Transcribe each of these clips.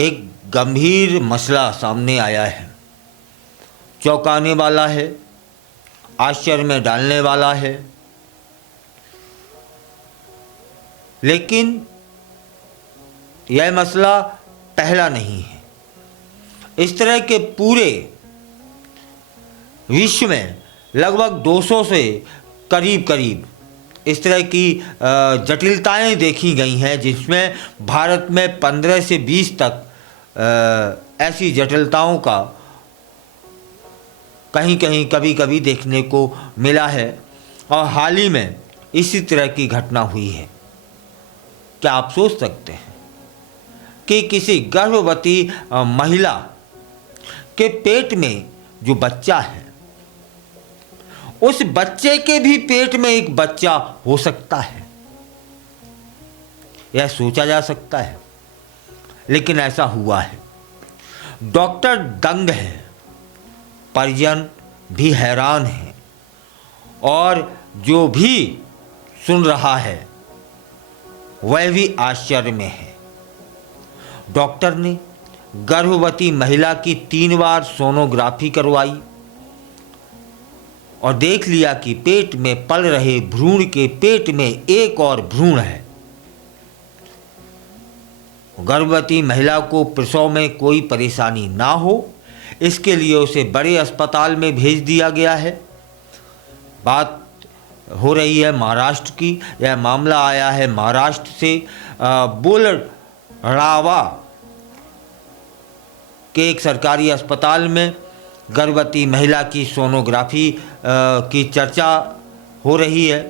एक गंभीर मसला सामने आया है, चौंकाने वाला है, आश्चर्य में डालने वाला है। लेकिन यह मसला पहला नहीं है। इस तरह के पूरे विश्व में लगभग 200 से करीब इस तरह की जटिलताएं देखी गई हैं, जिसमें भारत में 15 से 20 तक ऐसी जटिलताओं का कहीं कहीं कभी कभी देखने को मिला है। और हाल ही में इसी तरह की घटना हुई है। क्या आप सोच सकते हैं कि किसी गर्भवती महिला के पेट में जो बच्चा है, उस बच्चे के भी पेट में एक बच्चा हो सकता है? यह सोचा जा सकता है, लेकिन ऐसा हुआ है। डॉक्टर दंग है, परिजन भी हैरान है, और जो भी सुन रहा है वह भी आश्चर्य में है। डॉक्टर ने गर्भवती महिला की 3 बार सोनोग्राफी करवाई और देख लिया कि पेट में पल रहे भ्रूण के पेट में एक और भ्रूण है। गर्भवती महिला को प्रसव में कोई परेशानी ना हो, इसके लिए उसे बड़े अस्पताल में भेज दिया गया है। बात हो रही है महाराष्ट्र की। यह मामला आया है महाराष्ट्र से। बुलढाणा के एक सरकारी अस्पताल में गर्भवती महिला की सोनोग्राफी की चर्चा हो रही है।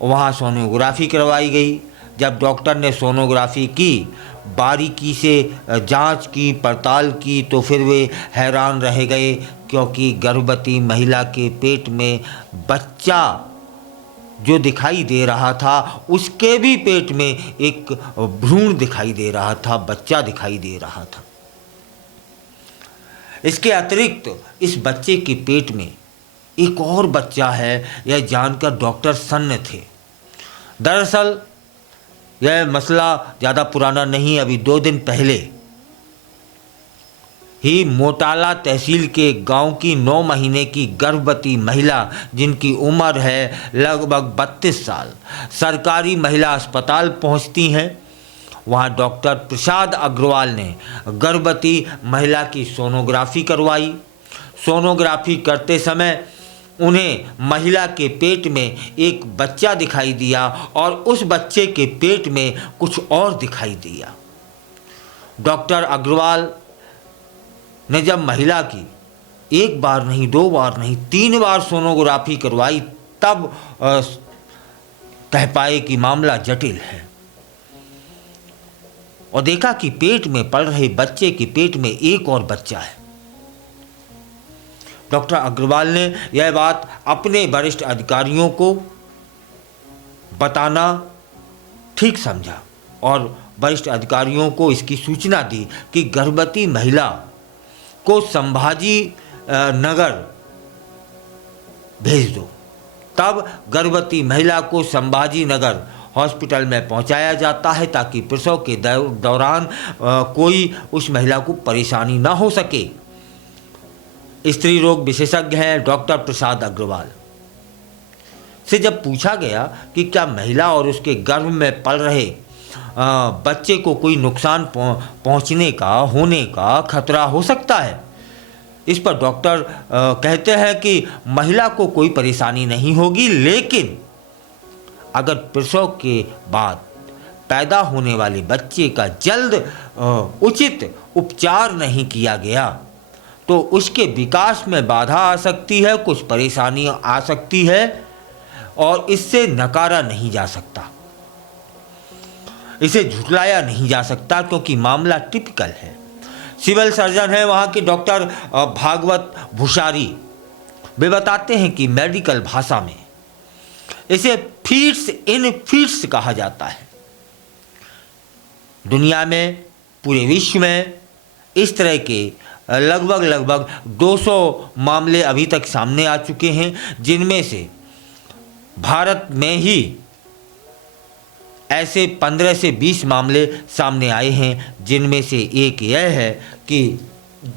वहाँ सोनोग्राफी करवाई गई। जब डॉक्टर ने सोनोग्राफी की, बारीकी से जांच की, पड़ताल की, तो फिर वे हैरान रह गए, क्योंकि गर्भवती महिला के पेट में बच्चा जो दिखाई दे रहा था, उसके भी पेट में एक भ्रूण दिखाई दे रहा था, बच्चा दिखाई दे रहा था। इसके अतिरिक्त इस बच्चे के पेट में एक और बच्चा है, यह जानकर डॉक्टर सन्न थे। दरअसल यह मसला ज़्यादा पुराना नहीं, अभी 2 दिन पहले ही मोटाला तहसील के गांव की 9 महीने की गर्भवती महिला, जिनकी उम्र है लगभग 32 साल, सरकारी महिला अस्पताल पहुंचती हैं। वहां डॉक्टर प्रसाद अग्रवाल ने गर्भवती महिला की सोनोग्राफी करवाई। सोनोग्राफी करते समय उन्हें महिला के पेट में एक बच्चा दिखाई दिया और उस बच्चे के पेट में कुछ और दिखाई दिया। डॉक्टर अग्रवाल ने जब महिला की 1 बार नहीं, 2 बार नहीं, 3 बार सोनोग्राफी करवाई, तब कह पाए कि मामला जटिल है, और देखा कि पेट में पल रहे बच्चे के पेट में एक और बच्चा है। डॉक्टर अग्रवाल ने यह बात अपने वरिष्ठ अधिकारियों को बताना ठीक समझा और वरिष्ठ अधिकारियों को इसकी सूचना दी कि गर्भवती महिला को संभाजी नगर भेज दो। तब गर्भवती महिला को संभाजी नगर हॉस्पिटल में पहुंचाया जाता है, ताकि प्रसव के दौरान कोई उस महिला को परेशानी ना हो सके। स्त्री रोग विशेषज्ञ हैं डॉक्टर प्रसाद अग्रवाल से जब पूछा गया कि क्या महिला और उसके गर्भ में पल रहे बच्चे को कोई नुकसान पहुंचने का, होने का खतरा हो सकता है, इस पर डॉक्टर कहते हैं कि महिला को कोई परेशानी नहीं होगी, लेकिन अगर प्रसव के बाद पैदा होने वाले बच्चे का जल्द उचित उपचार नहीं किया गया तो उसके विकास में बाधा आ सकती है, कुछ परेशानी आ सकती है, और इससे नकारा नहीं जा सकता, इसे झुठलाया नहीं जा सकता, क्योंकि मामला टिपिकल है। सिविल सर्जन है वहाँ के डॉक्टर भागवत भूषारी, वे बताते हैं कि मेडिकल भाषा में इसे फीट्स इन फीट्स कहा जाता है। दुनिया में, पूरे विश्व में इस तरह के लगभग 200 मामले अभी तक सामने आ चुके हैं, जिनमें से भारत में ही ऐसे 15 से 20 मामले सामने आए हैं, जिनमें से एक यह है कि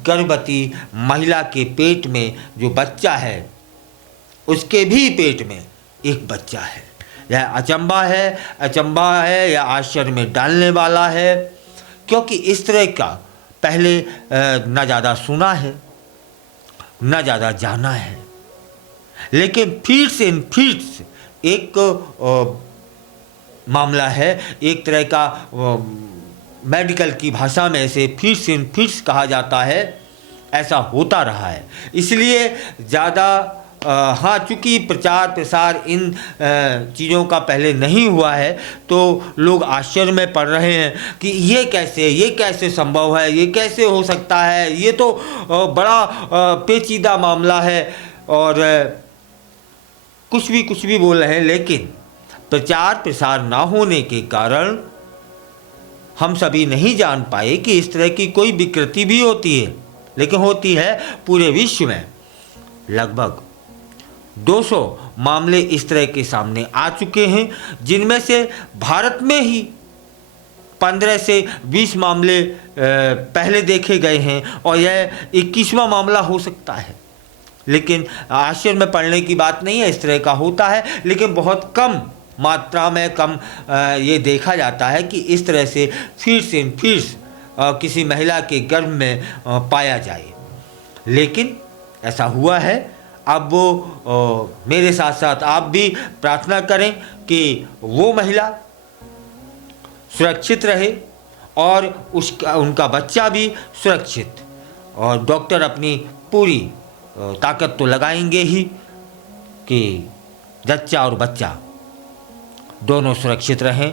गर्भवती महिला के पेट में जो बच्चा है, उसके भी पेट में एक बच्चा है। यह अचंबा है या आश्चर्य में डालने वाला है, क्योंकि इस तरह का पहले न ज़्यादा सुना है न ज़्यादा जाना है। लेकिन फिट्स एक मामला है, एक तरह का मेडिकल की भाषा में इसे फिट्स कहा जाता है। ऐसा होता रहा है, इसलिए ज़्यादा हाँ, चूँकि प्रचार प्रसार इन चीज़ों का पहले नहीं हुआ है, तो लोग आश्चर्य में पड़ रहे हैं कि ये कैसे संभव है, ये कैसे हो सकता है, ये तो बड़ा पेचीदा मामला है, और कुछ भी बोल रहे हैं। लेकिन प्रचार प्रसार ना होने के कारण हम सभी नहीं जान पाए कि इस तरह की कोई विकृति भी होती है, लेकिन होती है पूरे विश्व में। लगभग 200 मामले इस तरह के सामने आ चुके हैं, जिनमें से भारत में ही 15 से 20 मामले पहले देखे गए हैं, और यह 21वां मामला हो सकता है। लेकिन आश्चर्य में पड़ने की बात नहीं है, इस तरह का होता है, लेकिन बहुत कम मात्रा में ये देखा जाता है कि इस तरह से फिट्स किसी महिला के गर्भ में पाया जाए। लेकिन ऐसा हुआ है। अब वो मेरे साथ साथ आप भी प्रार्थना करें कि वो महिला सुरक्षित रहे और उनका बच्चा भी सुरक्षित, और डॉक्टर अपनी पूरी ताकत तो लगाएंगे ही कि जच्चा और बच्चा दोनों सुरक्षित रहें।